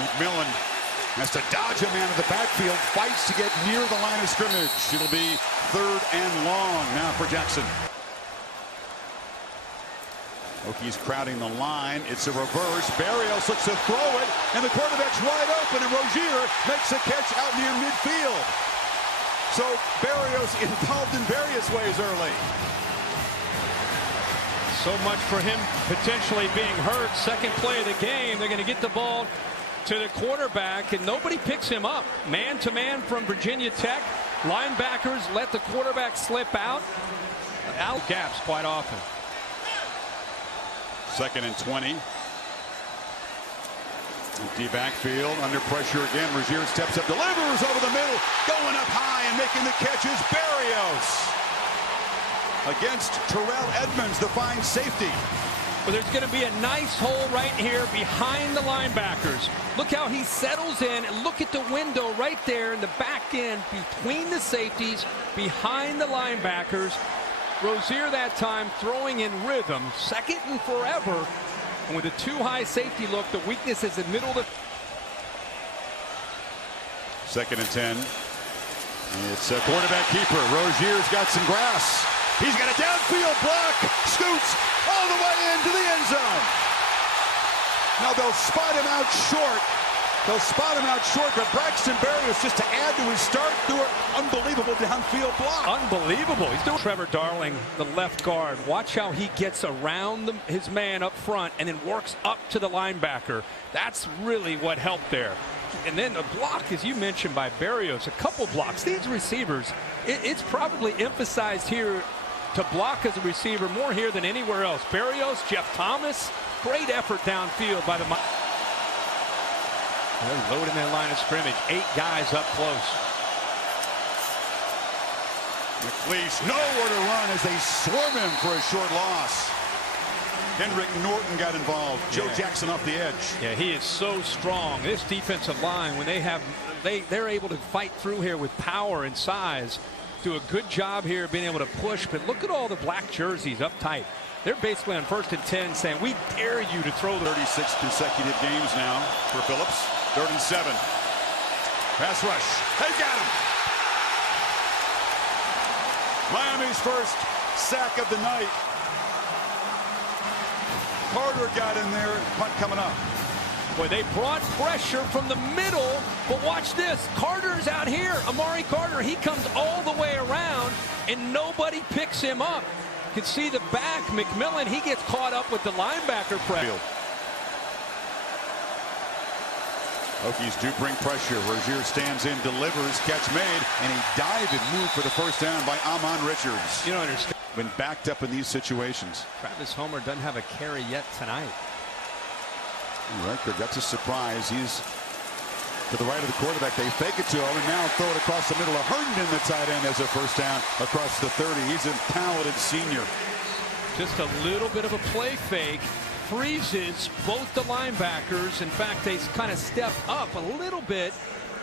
McMillan has to dodge a man in the backfield, fights to get near the line of scrimmage. It'll be 3rd and long now for Jackson. Hokies crowding the line. It's a reverse. Barrios looks to throw it, and the quarterback's wide open, and Rozier makes a catch out near midfield. So Barrios involved in various ways early. So much for him potentially being hurt. Second play of the game. They're going to get the ball to the quarterback, and nobody picks him up. Man-to-man from Virginia Tech. Linebackers let the quarterback slip out. Out gaps quite often. 2nd and 20. Empty backfield, under pressure again. Rozier steps up, delivers over the middle, going up high and making the catches. Barrios against Terrell Edmonds, the fine safety. But there's going to be a nice hole right here behind the linebackers. Look how he settles in, and look at the window right there in the back end between the safeties, behind the linebackers. Rozier that time throwing in rhythm, 2nd and forever. And with a too high safety look, the weakness is in the middle of the... 2nd and 10. It's a quarterback keeper. Rozier's got some grass. He's got a downfield block. Scoots all the way into the end zone. Now they'll spot him out short. But Braxton Barrios, just to add to his start, threw an unbelievable downfield block. Unbelievable. He's doing Trevor Darling, the left guard. Watch how he gets around his man up front and then works up to the linebacker. That's really what helped there. And then a block, as you mentioned, by Barrios. A couple blocks. These receivers, it's probably emphasized here to block as a receiver more here than anywhere else. Barrios, Jeff Thomas, great effort downfield by the... They're loading that line of scrimmage. 8 guys up close. McLeish nowhere to run as they swarm him for a short loss. Kendrick Norton got involved. Joe Jackson off the edge. Yeah, he is so strong. This defensive line, when they're able to fight through here with power and size, do a good job here being able to push. But look at all the black jerseys up tight. They're basically on 1st and 10 saying, we dare you to throw the 36 consecutive games now for Phillips. 3rd and 7. Pass rush. They got him. Miami's first sack of the night. Carter got in there. Punt coming up. Boy, they brought pressure from the middle, but watch this. Carter's out here. Amari Carter, he comes all the way around, and nobody picks him up. You can see the back. McMillan, he gets caught up with the linebacker pressure. Hokies do bring pressure. Rozier stands in, delivers, catch made, and he dived and moved for the first down by Amon Richards. You don't understand. Been backed up in these situations. Travis Homer doesn't have a carry yet tonight. Record, that's a surprise. He's to the right of the quarterback. They fake it to him and now throw it across the middle of Herndon, the tight end, as a first down across the 30. He's a talented senior. Just a little bit of a play fake. Freezes both the linebackers. In fact, they kind of step up a little bit,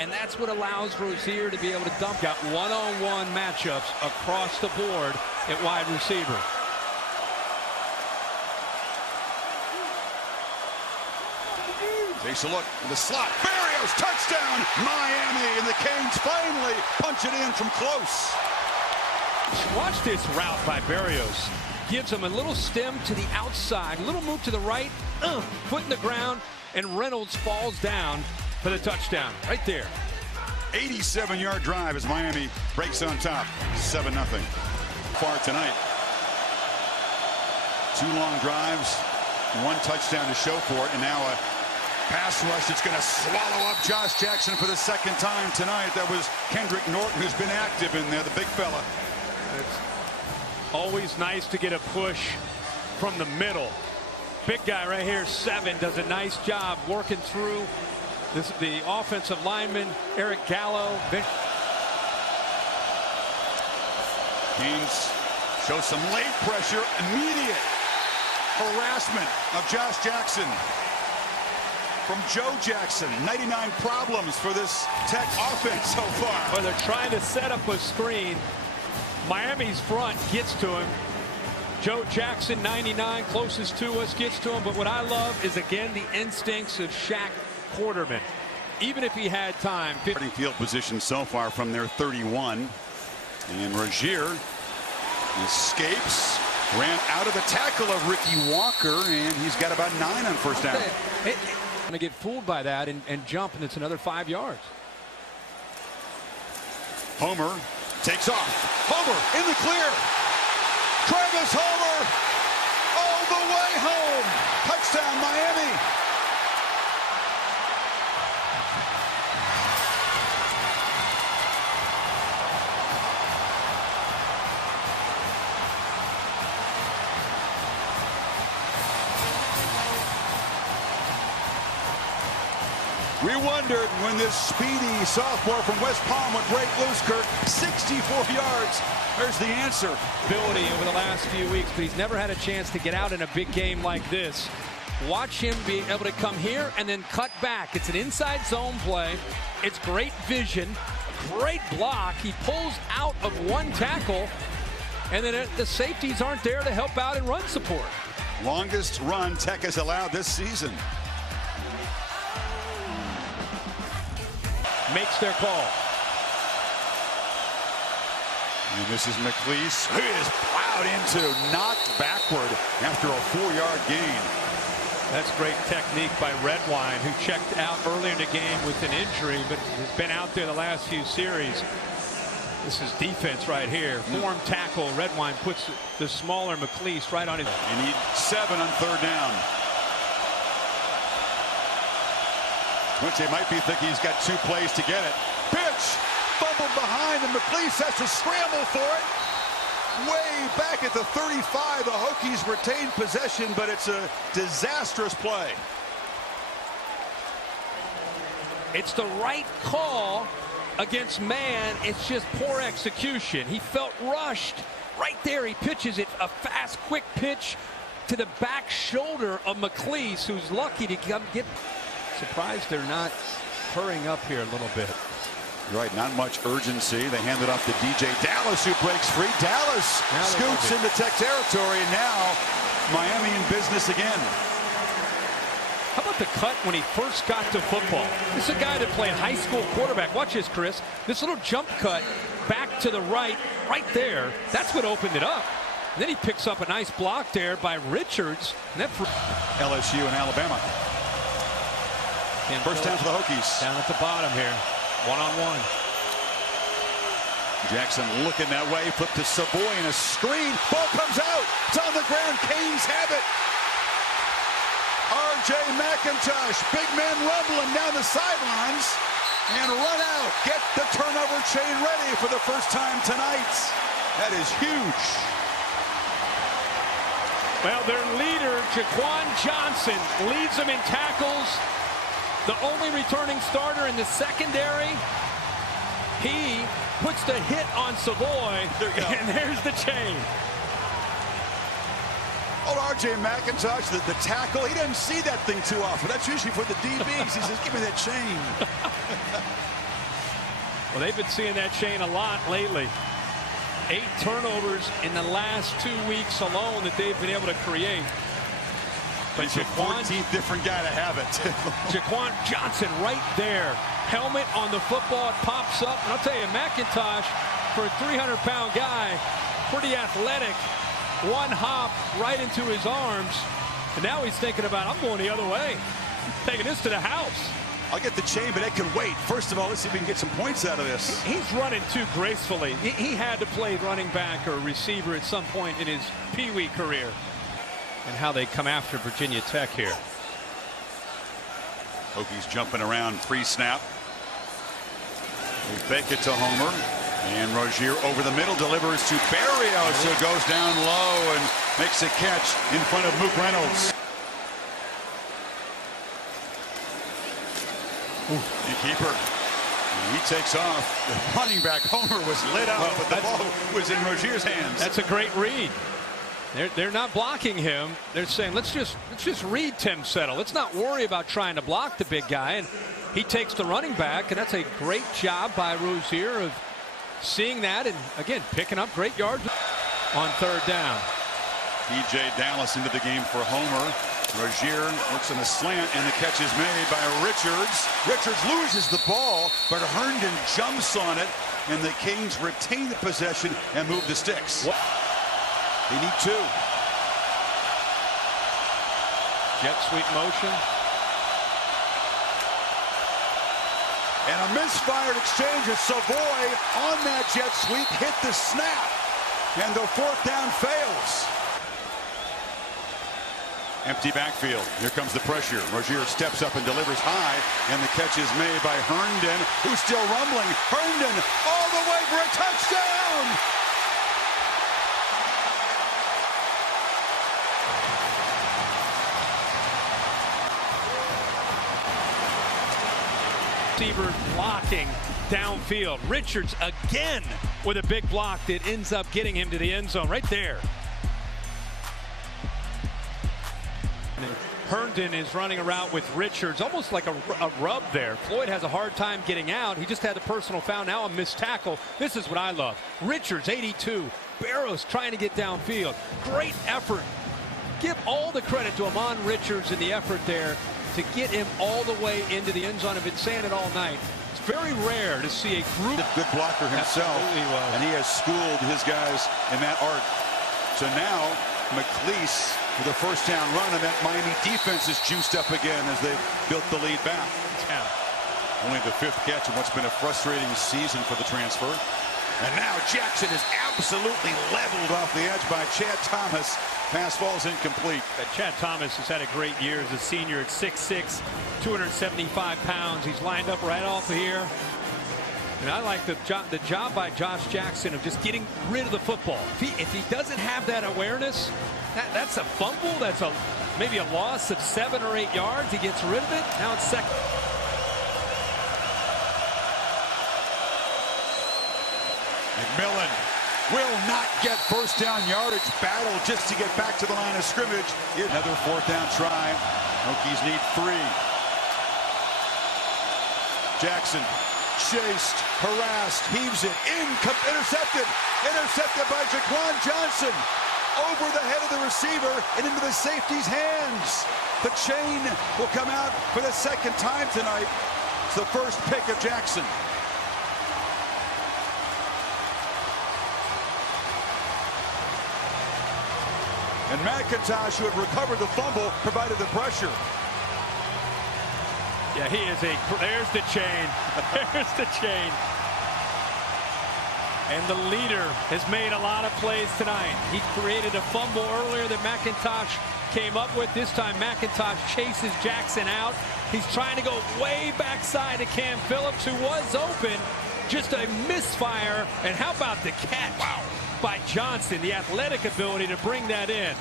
and that's what allows Rozier to be able to dump. Got one-on-one matchups across the board at wide receiver. Takes a look at the slot. Barrios, touchdown, Miami, and the Canes finally punch it in from close. Watch this route by Barrios. Gives him a little stem to the outside, a little move to the right, foot in the ground, and Reynolds falls down for the touchdown right there. 87-yard drive as Miami breaks on top, 7-0. Far tonight. 2 long drives, 1 touchdown to show for it, and now a pass rush that's going to swallow up Josh Jackson for the 2nd time tonight. That was Kendrick Norton, who's been active in there, the big fella. It's always nice to get a push from the middle. Big guy right here, 7, does a nice job working through the offensive lineman, Eric Gallo. Canes show some late pressure, immediate harassment of Josh Jackson from Joe Jackson. 99 problems for this Tech offense so far. Well, they're trying to set up a screen. Miami's front gets to him. Joe Jackson, 99, closest to us, gets to him. But what I love is, again, the instincts of Shaq quarterman. Even if he had time. Starting field position so far from their 31. And Rozier escapes. Ran out of the tackle of Ricky Walker, and he's got about 9 on first down. Going to get fooled by that and jump, and it's another 5 yards. Homer takes off. Homer in the clear. Travis Homer all the way home. Touchdown, Miami. We wondered when this speedy sophomore from West Palm would break loose, Kurt. 64 yards. There's the answer. Ability over the last few weeks, but he's never had a chance to get out in a big game like this. Watch him be able to come here and then cut back. It's an inside zone play. It's great vision, great block. He pulls out of one tackle, and then the safeties aren't there to help out in run support. Longest run Tech has allowed this season. Makes their call. And this is McLeese, who is plowed into, knocked backward after a 4-yard gain. That's great technique by Redwine, who checked out early in the game with an injury, but has been out there the last few series. This is defense right here. Form tackle. Redwine puts the smaller McLeese right on his. You need 7 on third down. Quincy might be thinking he's got 2 plays to get it. Pitch! Fumbled behind, and McLeese has to scramble for it. Way back at the 35, the Hokies retain possession, but it's a disastrous play. It's the right call against man. It's just poor execution. He felt rushed. Right there, he pitches it. A fast, quick pitch to the back shoulder of McLeese, who's lucky to get. Surprised they're not hurrying up here a little bit. Right, not much urgency. They hand it off to DJ Dallas, who breaks free. Dallas scoots into Tech territory, and now Miami in business again. How about the cut when he first got to football? This is a guy that played high school quarterback. Watch this, Chris. This little jump cut back to the right there. That's what opened it up. And then he picks up a nice block there by Richards. And that LSU and Alabama. And first down for the Hokies. Down at the bottom here. One-on-one. Jackson looking that way. Flip to Savoy and a screen. Ball comes out. It's on the ground. Canes have it. R.J. McIntosh. Big man rumbling down the sidelines. And run out. Get the turnover chain ready for the first time tonight. That is huge. Well, their leader, Jaquan Johnson, leads them in tackles. The only returning starter in the secondary. He puts the hit on Savoy, and there's the chain. Oh, R.J. McIntosh, the tackle, he doesn't see that thing too often. That's usually for the DBs. He says, give me that chain. Well, they've been seeing that chain a lot lately. 8 turnovers in the last 2 weeks alone that they've been able to create. But he's a 14th different guy to have it. Jaquan Johnson right there. Helmet on the football. It pops up. And I'll tell you, McIntosh, for a 300-pound guy, pretty athletic. One hop right into his arms. And now he's thinking about, I'm going the other way. Taking this to the house. I'll get the chain, but it can wait. First of all, let's see if we can get some points out of this. He's running too gracefully. He had to play running back or receiver at some point in his Pee-wee career. And how they come after Virginia Tech here. Hokies jumping around pre-snap. They fake it to Homer. And Rozier over the middle delivers to Barrios, who goes down low and makes a catch in front of Mook Reynolds. The keeper. He takes off. The running back Homer was lit out, but the ball was in Rozier's hands. That's a great read. They're not blocking him. They're saying, let's just read Tim Settle. Let's not worry about trying to block the big guy. And he takes the running back, and that's a great job by Rozier of seeing that and, again, picking up great yards on third down. P.J. Dallas into the game for Homer. Rozier looks in a slant, and the catch is made by Richards. Richards loses the ball, but Herndon jumps on it, and the Kings retain the possession and move the sticks. They need two. Jet sweep motion. And a misfired exchange as Savoy on that jet sweep hit the snap. And the fourth down fails. Empty backfield. Here comes the pressure. Rozier steps up and delivers high. And the catch is made by Herndon, who's still rumbling. Herndon all the way for a touchdown. Receiver blocking downfield. Richards again with a big block that ends up getting him to the end zone right there. Herndon is running a route with Richards, almost like a rub there. Floyd has a hard time getting out. He just had a personal foul, now a missed tackle. This is what I love. Richards, 82. Barrows trying to get downfield. Great effort. Give all the credit to Amon Richards in the effort there to get him all the way into the end zone. I've been saying it all night. It's very rare to see a group. Good blocker himself, and he has schooled his guys in that art. So now McLeese with a first down run, and that Miami defense is juiced up again as they built the lead back. Only the fifth catch in what's been a frustrating season for the transfer. And now Jackson is absolutely leveled off the edge by Chad Thomas. Pass falls incomplete. Chad Thomas has had a great year as a senior at 6'6", 275 pounds. He's lined up right off of here. And I like the job by Josh Jackson of just getting rid of the football. If he doesn't have that awareness, that's a fumble. That's maybe a loss of 7 or 8 yards. He gets rid of it. Now it's second. McMillan will not get first down yardage. Battle just to get back to the line of scrimmage. Another fourth down try. Hokies need 3. Jackson chased, harassed, heaves it, intercepted. Intercepted by Jaquan Johnson. Over the head of the receiver and into the safety's hands. The chain will come out for the second time tonight. It's the first pick of Jackson. And McIntosh, who had recovered the fumble, provided the pressure. Yeah, there's the chain. There's the chain. And the leader has made a lot of plays tonight. He created a fumble earlier that McIntosh came up with. This time McIntosh chases Jackson out. He's trying to go way backside to Cam Phillips, who was open. Just a misfire. And how about the catch by Johnson, the athletic ability to bring that in.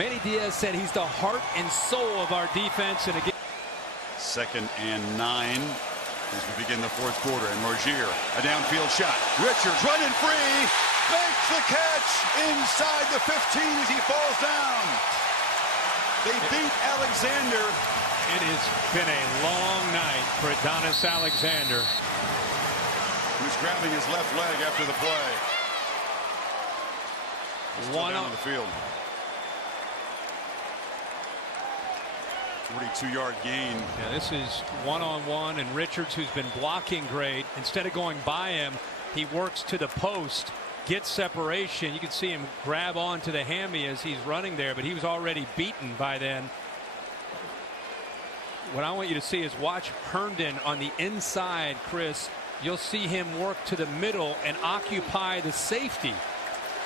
Manny Diaz said he's the heart and soul of our defense. And again, 2nd and 9 as we begin the fourth quarter. And Rozier, a downfield shot. Richards running free, makes the catch inside the 15 as he falls down. They beat Alexander. It has been a long night for Adonis Alexander, who's grabbing his left leg after the play. One on the field. 42-yard gain. Yeah, this is one-on-one, and Richards, who's been blocking great, instead of going by him, he works to the post, gets separation. You can see him grab onto the hammy as he's running there, but he was already beaten by then. What I want you to see is watch Herndon on the inside, Chris. You'll see him work to the middle and occupy the safety.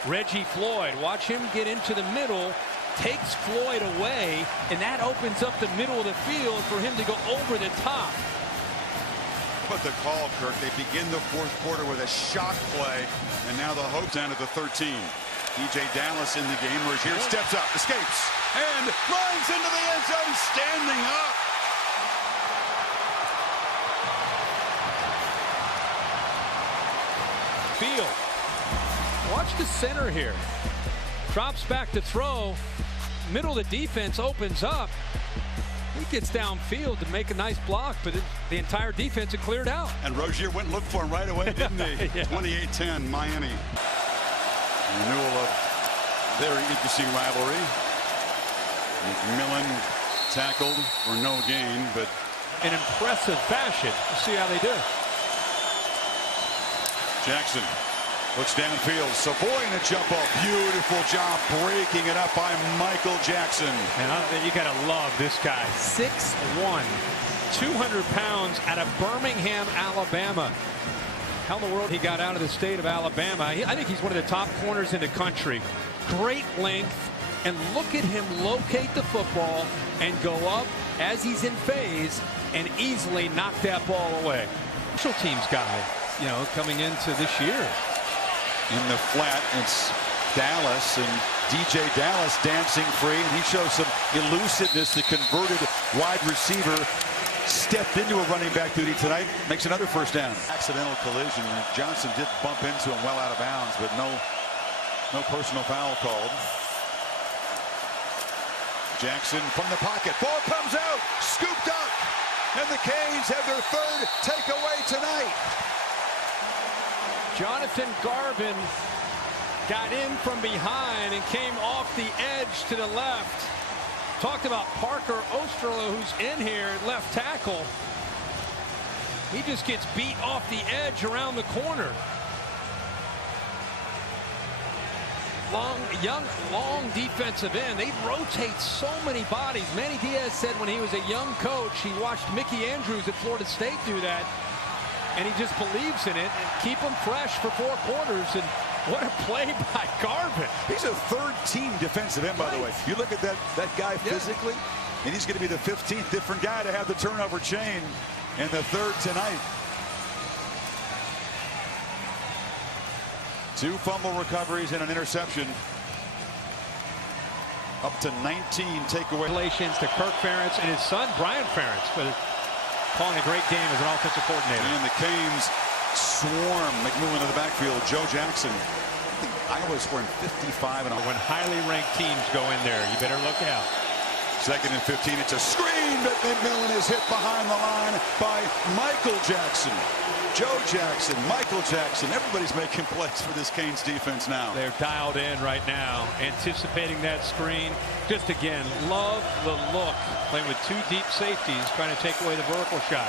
Reggie Floyd, watch him get into the middle, takes Floyd away, and that opens up the middle of the field for him to go over the top. But the call, Kirk, they begin the fourth quarter with a shock play, and now the hope down at the 13. P.J. Dallas in the game. Rozier steps up, escapes, and runs into the end zone, standing up. Field. Watch the center here. Drops back to throw. Middle of the defense opens up. He gets downfield to make a nice block, but the entire defense had cleared out. And Rozier went and looked for him right away, didn't he? Yeah. 28-10, Miami. Renewal of Very interesting rivalry. McMillan tackled for no gain, but in impressive fashion. We'll see how they do. Jackson looks downfield. Savoy in a jump ball. Beautiful job breaking it up by Michael Jackson. And you gotta love this guy. 6'1", 200 pounds out of Birmingham, Alabama. How in the world he got out of the state of Alabama? I think he's one of the top corners in the country. Great length, and look at him locate the football and go up as he's in phase and easily knock that ball away. Special teams guy, you know, coming into this year. In the flat, it's Dallas, and DJ Dallas dancing free, and he shows some elusiveness. The converted wide receiver stepped into a running back duty tonight, makes another first down. Accidental collision. Johnson did bump into him well out of bounds, but no personal foul called. Jackson from the pocket. Ball comes out, scooped up, and the Canes have their third takeaway tonight. Jonathan Garvin got in from behind and came off the edge to the left. Talked about Parker Osterloh, who's in here at left tackle. He just gets beat off the edge around the corner. Long defensive end. They rotate so many bodies. Manny Diaz said when he was a young coach, he watched Mickey Andrews at Florida State do that, and he just believes in it and keep them fresh for 4 quarters. And what a play by Garvin. He's a third-team defensive end, by the way. You look at that guy physically, and he's going to be the 15th different guy to have the turnover chain, and the third tonight. 2 fumble recoveries and an interception. Up to 19 takeaway. Congratulations to Kirk Ferentz and his son, Brian Ferentz, for calling a great game as an offensive coordinator. And the Canes swarm McMillan in the backfield. Joe Jackson. I think Iowa's scoring 55. And when highly ranked teams go in there, you better look out. 2nd and 15. It's a screen, but McMillan is hit behind the line by Michael Jackson. Joe Jackson, Michael Jackson. Everybody's making plays for this Canes defense now. They're dialed in right now, anticipating that screen. Just again, love the look. Playing with 2 deep safeties, trying to take away the vertical shot.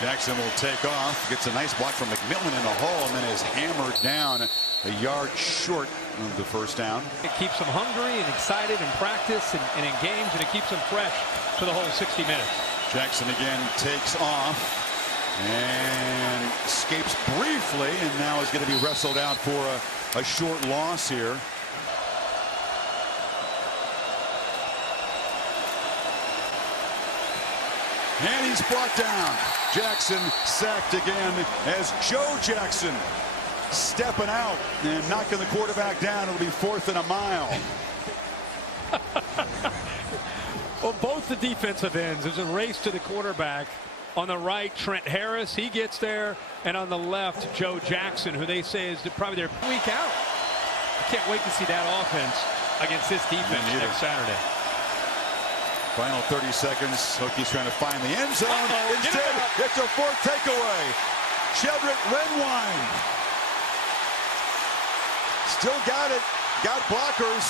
Jackson will take off. Gets a nice block from McMillan in the hole, and then is hammered down a yard short of the first down. It keeps them hungry and excited in practice and in games, and it keeps them fresh for the whole 60 minutes. Jackson again takes off and escapes briefly, and now is going to be wrestled out for a short loss here. And he's brought down. Jackson sacked again as Joe Jackson stepping out and knocking the quarterback down. It'll be 4th and a mile. Well, both the defensive ends. There's a race to the quarterback. On the right, Trent Harris, he gets there. And on the left, Joe Jackson, who they say is probably their week out. I can't wait to see that offense against this defense next Saturday. Final 30 seconds. Hokies trying to find the end zone. Instead, it's a 4th takeaway. Shedrick Redwine. Still got it. Got blockers.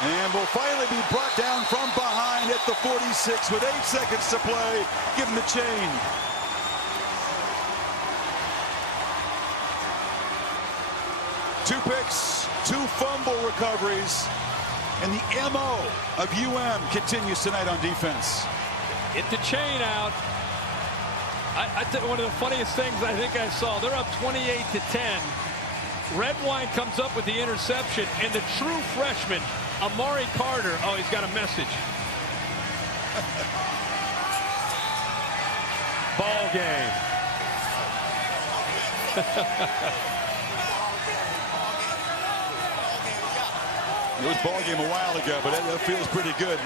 And will finally be brought down from behind at the 46 with 8 seconds to play. Give him the chain. Two picks, 2 fumble recoveries. And the MO of UM continues tonight on defense. Get the chain out. One of the funniest things I think I saw, they're up 28-10. Redwine comes up with the interception, and the true freshman, Amari Carter, oh, he's got a message. Ball game. It was ball game a while ago, but that feels pretty good.